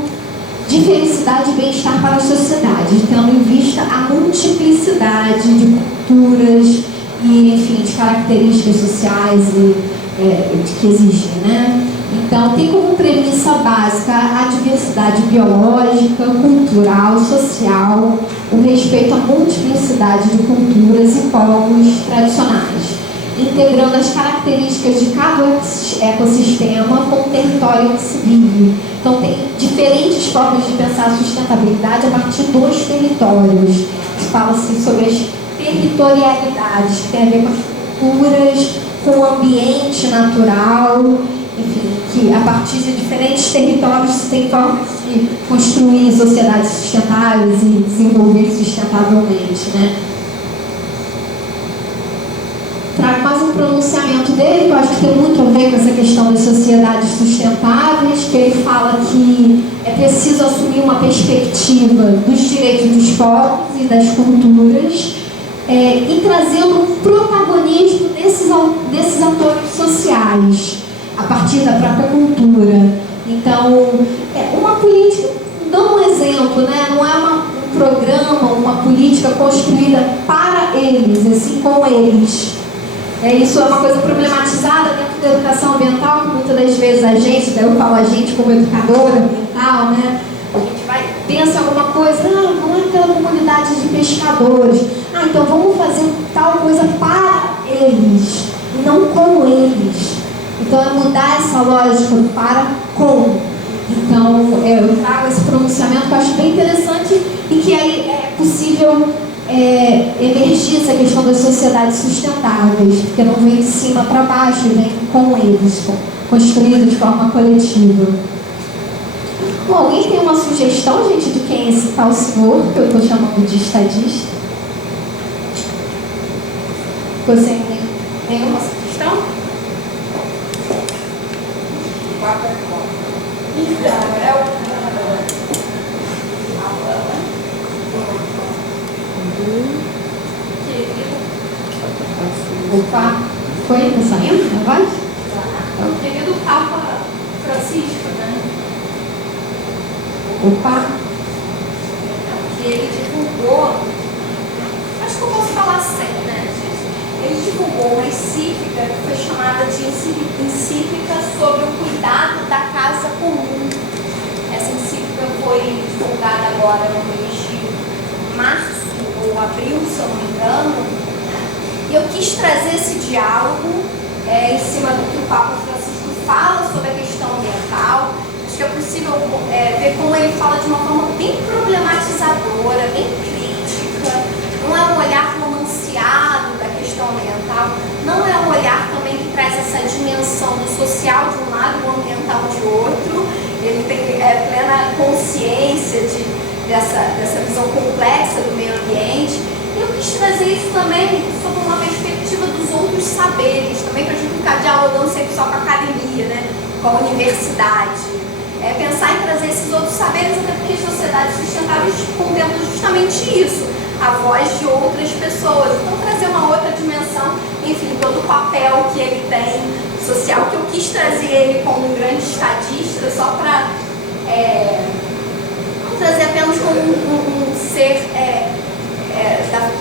de felicidade e bem-estar para a sociedade, tendo em vista a multiplicidade de culturas e, enfim, de características sociais que existem, né? Então, tem como premissa básica a diversidade biológica, cultural, social, o respeito à multiplicidade de culturas e povos tradicionais, integrando as características de cada ecossistema com o território em que se vive. Então, tem diferentes formas de pensar a sustentabilidade a partir dos territórios. Fala-se sobre as territorialidades, que tem a ver com as culturas, com o ambiente natural, enfim, que a partir de diferentes territórios se tem formas de construir sociedades sustentáveis e desenvolver sustentavelmente, né? Trago mais um pronunciamento dele, que eu acho que tem muito a ver com essa questão das sociedades sustentáveis, que ele fala que é preciso assumir uma perspectiva dos direitos dos povos e das culturas, e trazendo um protagonismo desses atores sociais, a partir da própria cultura. Então, uma política, dando um exemplo, né? Não é um programa, uma política construída para eles, assim com eles. Isso é uma coisa problematizada dentro da educação ambiental, que muitas das vezes a gente, daí eu falo a gente como educadora ambiental, né? A gente pensa em alguma coisa, não é aquela comunidade de pescadores. Então vamos fazer tal coisa para eles, e não com eles. Então é mudar essa lógica para com. Então eu trago esse pronunciamento que eu acho bem interessante e que aí é possível emergir essa questão das sociedades sustentáveis, porque não vem de cima para baixo, vem com eles, construído de forma coletiva. Bom, alguém tem uma sugestão, gente, de quem é esse tal senhor, que eu estou chamando de estadista? Você tem nenhuma sugestão? Opa, foi? Tá saindo na voz? É o querido Papa Francisco, né? Opa! Que ele divulgou, acho que eu posso falar sem, né, gente? Ele divulgou uma encíclica que foi chamada de encíclica sobre o cuidado da casa comum. Essa encíclica foi divulgada agora no mês de março ou abril, se eu não me engano. E eu quis trazer esse diálogo em cima do que o Papa Francisco fala sobre a questão ambiental. Acho que é possível ver como ele fala de uma forma bem problematizadora, bem crítica. Não é um olhar romanceado da questão ambiental, não é um olhar também que traz essa dimensão do social de um lado e do ambiental de outro. Ele tem plena consciência dessa visão complexa do meio ambiente. Eu quis trazer isso também sob uma perspectiva dos outros saberes, também para a gente ficar dialogando sempre só com a academia, né? Com a universidade. Pensar em trazer esses outros saberes, até porque as sociedades sustentáveis contemplam justamente isso, a voz de outras pessoas. Então, trazer uma outra dimensão, enfim, todo o papel que ele tem social, que eu quis trazer ele como um grande estadista, só para não trazer apenas como um ser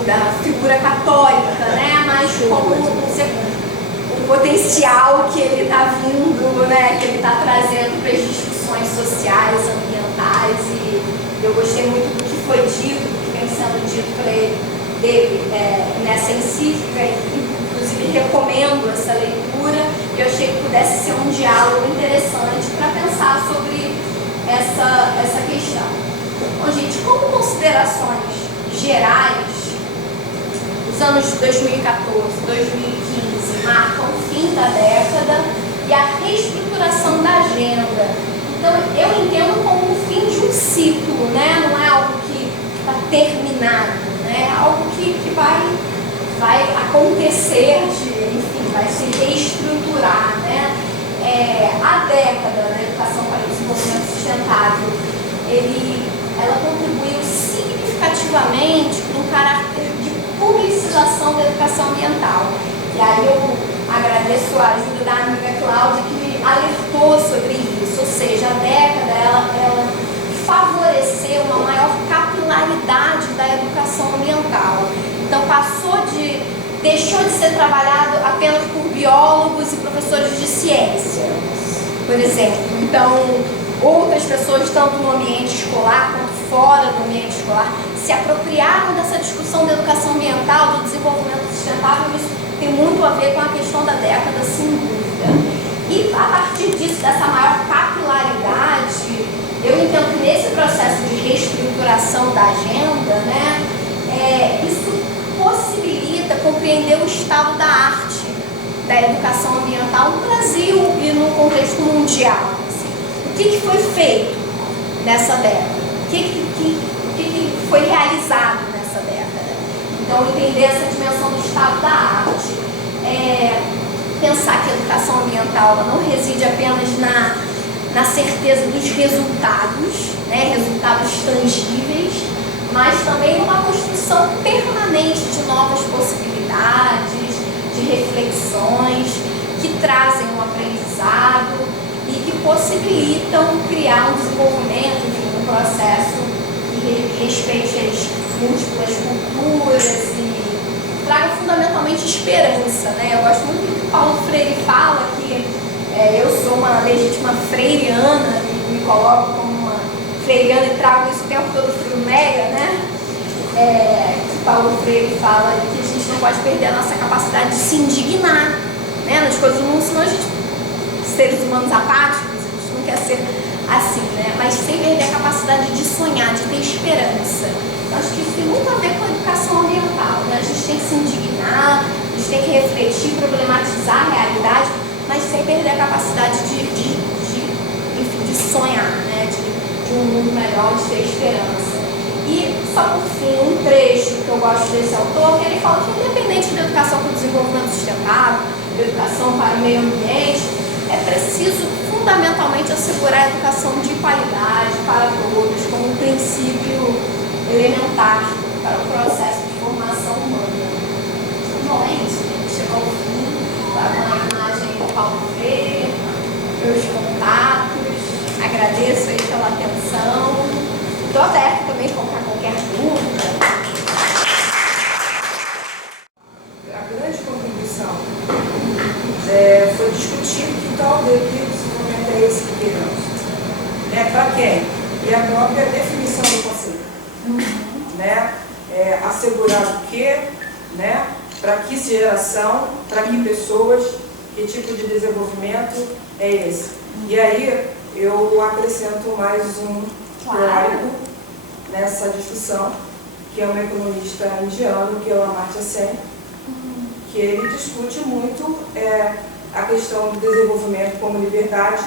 da figura católica, né? Mas como o potencial que ele está vindo, né? Que ele está trazendo para as discussões sociais, ambientais, e eu gostei muito do que foi dito, do que vem sendo dito dele nessa encíclica, e recomendo essa leitura e eu achei que pudesse ser um diálogo interessante para pensar sobre essa questão. Bom, gente, como considerações gerais, os anos 2014, 2015 marcam o fim da década e a reestruturação da agenda. Então, eu entendo como o fim de um ciclo, né? Não é algo que está terminado, né? É algo que vai acontecer, enfim, vai se reestruturar, né? A década da Educação para o Desenvolvimento Sustentável, ela contribuiu significativamente para um caráter de publicização da educação ambiental. E aí eu agradeço a ajuda da amiga Cláudia, que me alertou sobre isso, ou seja, a década ela favoreceu uma maior capilaridade da educação ambiental. Então deixou de ser trabalhado apenas por biólogos e professores de ciência, por exemplo. Então, outras pessoas, tanto no ambiente escolar quanto fora do ambiente escolar, se apropriaram dessa discussão da educação ambiental, do desenvolvimento sustentável. Isso tem muito a ver com a questão da década, sem dúvida. E a partir disso, dessa maior capilaridade, eu entendo que nesse processo de reestruturação da agenda, né, isso possibilita compreender o estado da arte da educação ambiental no Brasil e no contexto mundial. Assim. O que foi feito nessa década? O que foi realizado nessa década? Então, entender essa dimensão do estado da arte. Pensar que a educação ambiental ela não reside apenas na certeza dos resultados, né, resultados tangíveis, mas também numa construção permanente de novas possibilidades, de reflexões que trazem um aprendizado e que possibilitam criar um desenvolvimento, enfim, um processo que respeite as múltiplas culturas e traga fundamentalmente esperança, né? Eu gosto muito do que Paulo Freire fala, que eu sou uma legítima freiriana, me coloco como uma freiriana e trago isso o tempo todo frio mega, né? Que Paulo Freire fala que a gente não pode perder a nossa capacidade de se indignar, né, nas coisas do mundo, senão a gente, seres humanos apáticos, a gente não quer ser assim, né? Mas sem perder a capacidade de sonhar, de ter esperança. Eu acho que isso tem muito a ver com a educação ambiental, né? A gente tem que se indignar, a gente tem que refletir, problematizar a realidade, mas sem perder a capacidade de sonhar, né? De um mundo melhor, de ter esperança. E, só por fim, um trecho que eu gosto desse autor, que ele fala que independente da educação para o desenvolvimento sustentável, da educação para o meio ambiente, é preciso fundamentalmente assegurar a educação de qualidade para todos, como um princípio elementar para o processo de formação humana. Bom, é isso, gente. Chegou ao fim, tá com a imagem do Paulo Freire, meus contatos, agradeço aí pela atenção. Estou aberta também para qualquer dúvida. A grande contribuição foi discutir que tal de desenvolvimento é esse que queremos. Para quem? E a própria definição do conceito. Assegurar o quê? Para que geração, para que pessoas, que tipo de desenvolvimento é esse? E aí eu acrescento mais um teórico nessa discussão, que é um economista indiano, que é o Amartya Sen, que ele discute muito a questão do desenvolvimento como liberdade,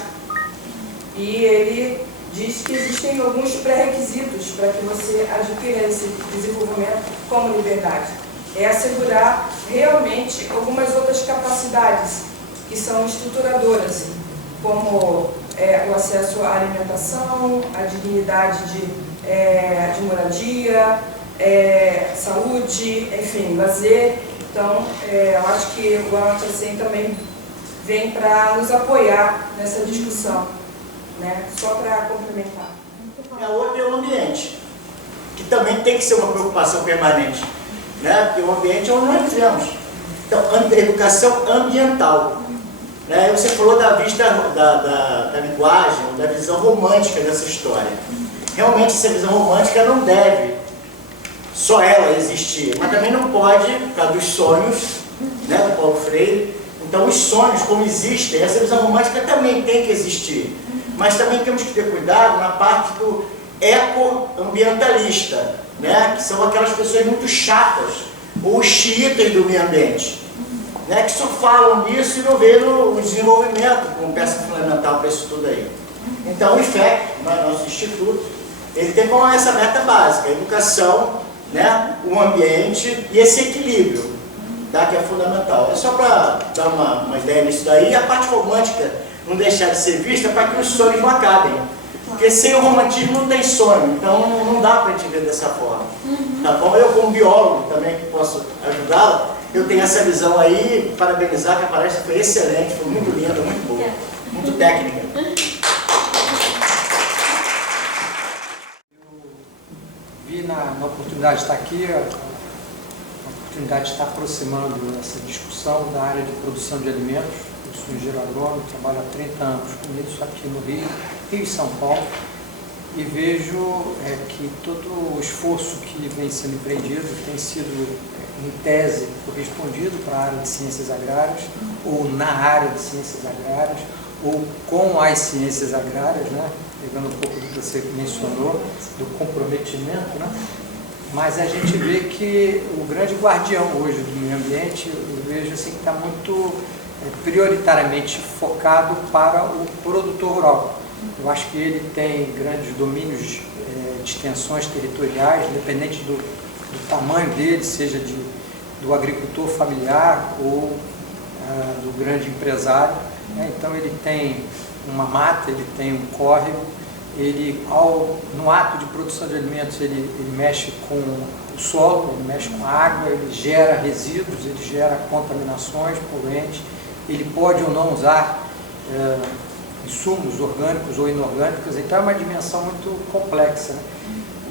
e ele diz que existem alguns pré-requisitos para que você adquira esse desenvolvimento como liberdade. É assegurar realmente algumas outras capacidades que são estruturadoras, como o acesso à alimentação, a dignidade de moradia, saúde, enfim, lazer. Então, eu acho que o Amartya Sen também vem para nos apoiar nessa discussão, né? Só para complementar. A outra é o ambiente, que também tem que ser uma preocupação permanente, né? Porque o ambiente é onde nós vivemos. Então, educação ambiental. Né? Você falou da vista da linguagem, da visão romântica dessa história. Realmente essa visão romântica não deve só ela existir, mas também não pode, por causa dos sonhos, né, do Paulo Freire. Então os sonhos, como existem, essa visão romântica também tem que existir. Mas também temos que ter cuidado na parte do ecoambientalista, né, que são aquelas pessoas muito chatas, ou os xiitas do meio ambiente, né, que só falam disso e não veem o desenvolvimento como peça fundamental para isso tudo aí. Então o IFEC, nosso instituto, ele tem como essa meta básica, a educação, né, o ambiente e esse equilíbrio, tá, que é fundamental. É só para dar uma ideia nisso daí, a parte romântica não deixar de ser vista para que os sonhos não acabem. Porque sem o romantismo não tem sonho, então não dá para a gente ver dessa forma. Tá bom? Eu, como biólogo também, que posso ajudá-la, eu tenho essa visão aí, parabenizar, que a palestra foi excelente, foi muito linda, muito boa, muito técnica. Eu vi na oportunidade de estar aqui, a oportunidade de estar aproximando essa discussão da área de produção de alimentos. Eu sou engenheiro agrônomo, trabalho há 30 anos com isso aqui no Rio e São Paulo, e vejo que todo o esforço que vem sendo empreendido tem sido, em tese, correspondido para a área de ciências agrárias, ou na área de ciências agrárias, ou com as ciências agrárias, né? Pegando um pouco do que você mencionou, do comprometimento, né? Mas a gente vê que o grande guardião hoje do meio ambiente, eu vejo assim, que está muito prioritariamente focado para o produtor rural. Eu acho que ele tem grandes domínios de extensões territoriais, independente do tamanho dele, seja do agricultor familiar ou do grande empresário, né? Então ele tem uma mata, ele tem um córrego, ele, no ato de produção de alimentos, ele mexe com o solo, ele mexe com a água, ele gera resíduos, ele gera contaminações, poluentes, ele pode ou não usar insumos orgânicos ou inorgânicos, então é uma dimensão muito complexa, né?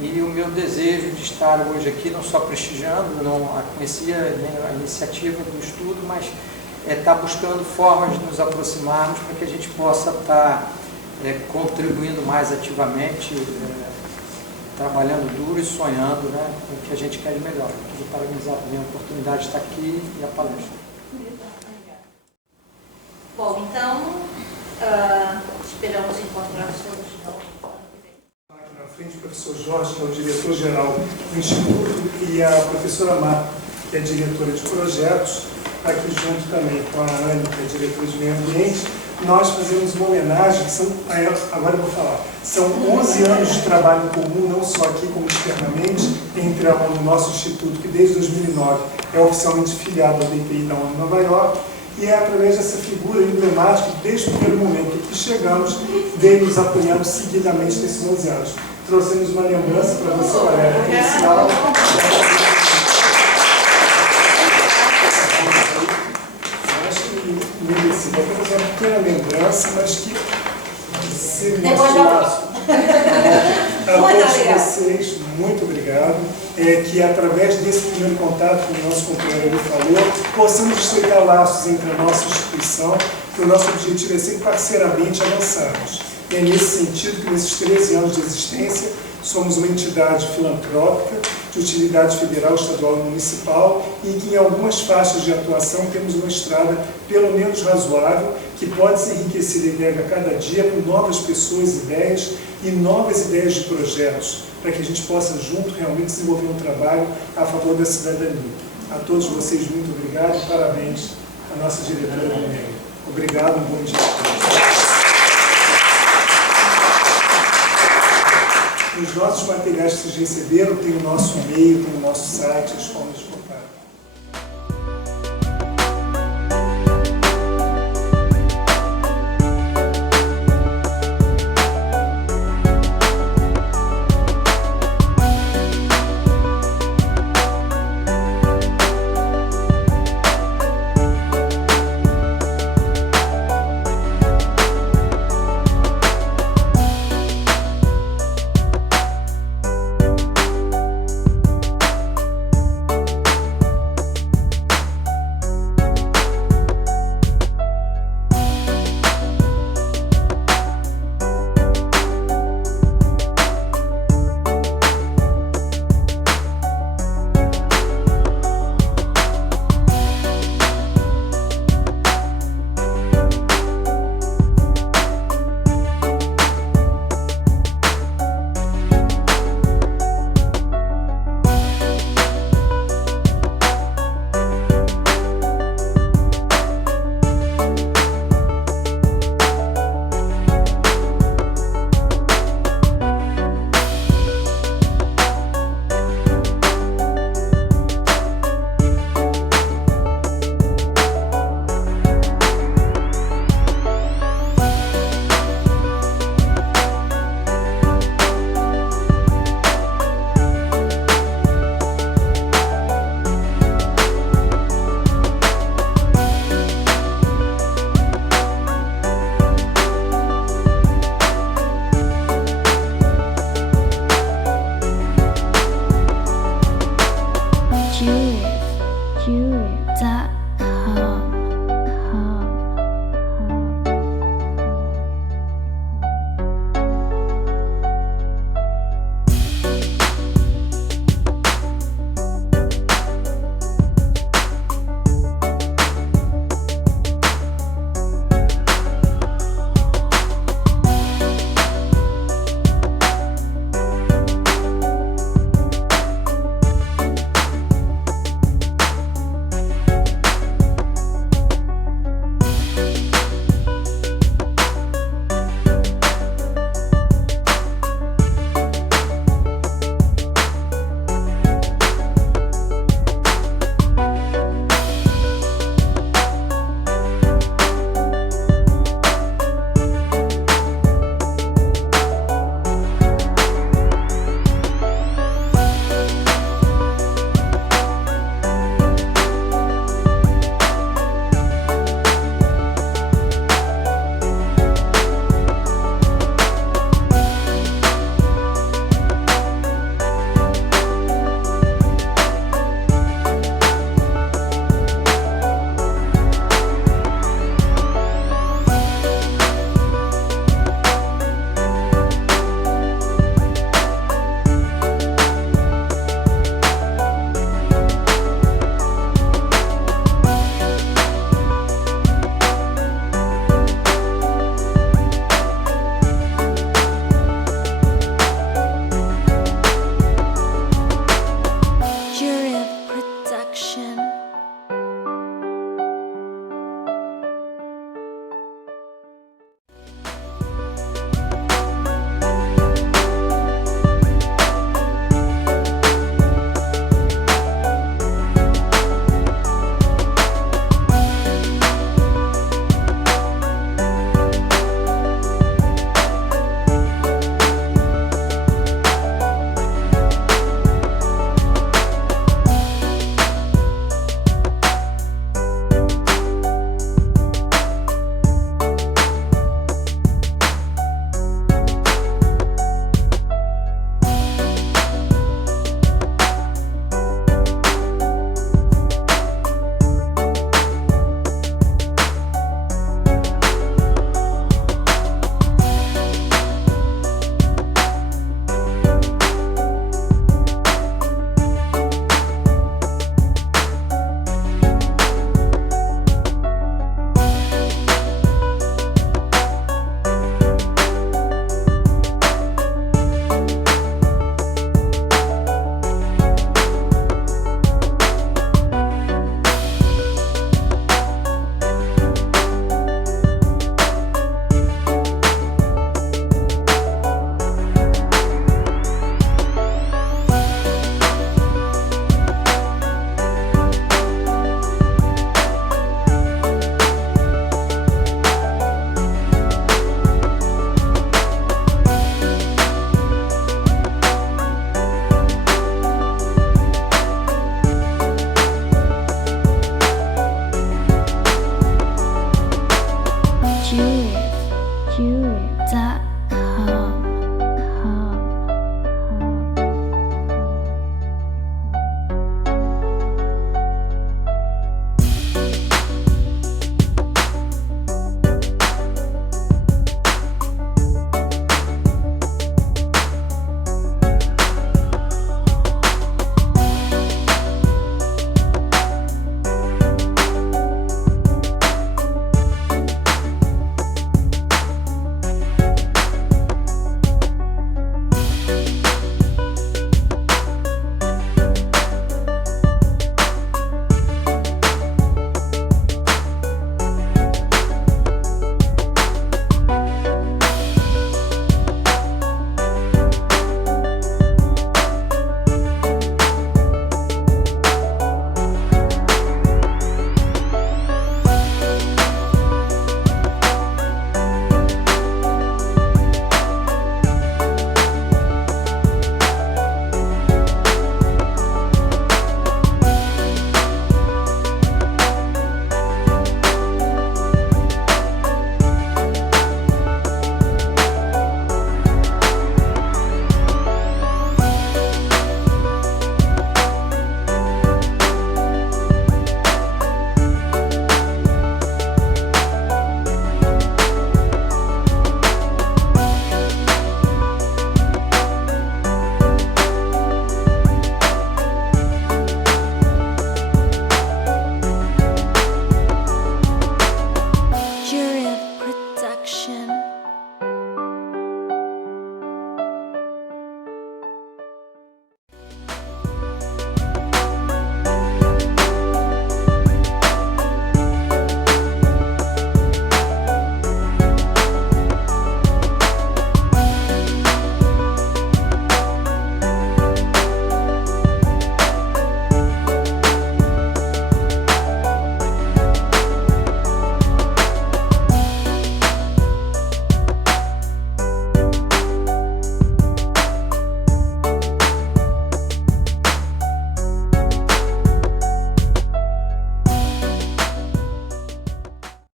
E o meu desejo de estar hoje aqui, não só prestigiando, não conhecia a iniciativa do estudo, mas estar buscando formas de nos aproximarmos para que a gente possa estar contribuindo mais ativamente, trabalhando duro e sonhando, né, com o que a gente quer de melhor. Quero parabenizar também a oportunidade de estar aqui e a palestra. Bom, então, esperamos encontrar todos de novo. Aqui na frente o professor Jorge, que é o diretor-geral do Instituto, e a professora Marta, que é diretora de projetos, aqui junto também com a Anne, que é diretora de meio ambiente. Nós fazemos uma homenagem, que são, agora eu vou falar, são 11 anos de trabalho comum, não só aqui como externamente, entre a ONU e o nosso instituto, que desde 2009 é oficialmente filiado ao DPI da ONU em Nova York, e é através dessa figura emblemática, desde o primeiro momento que chegamos, dele nos apoiando seguidamente nesses 11 anos. Trouxemos uma lembrança para você, Valéria, aquele sinal. Vamos fazer uma pequena lembrança, mas que se mencionasse a todos vocês, muito obrigado. Que através desse primeiro contato, como o nosso companheiro ali falou, possamos estreitar laços entre a nossa instituição, que o nosso objetivo é sempre parceiramente avançarmos. E é nesse sentido que nesses 13 anos de existência, somos uma entidade filantrópica de utilidade federal, estadual e municipal, e que em algumas faixas de atuação temos uma estrada pelo menos razoável, que pode ser enriquecida e nega a cada dia por novas pessoas, ideias e novas ideias de projetos, para que a gente possa junto realmente desenvolver um trabalho a favor da cidadania. A todos vocês, muito obrigado e parabéns à nossa diretora do meio. Obrigado, um bom dia a todos. Nos nossos materiais que vocês receberam, tem o nosso e-mail, tem o nosso site, as formas de contato.